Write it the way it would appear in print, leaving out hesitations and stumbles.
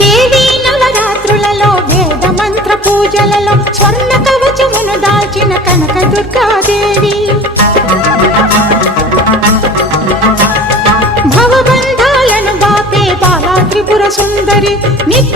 దేవీ నవరాత్రులలో వేద మంత్ర పూజలలో స్వర్ణ కవచమును దాల్చిన కనక దుర్గాదేవి భవబంధాలను బాపే బాలా త్రిపుర సుందరి నిత్య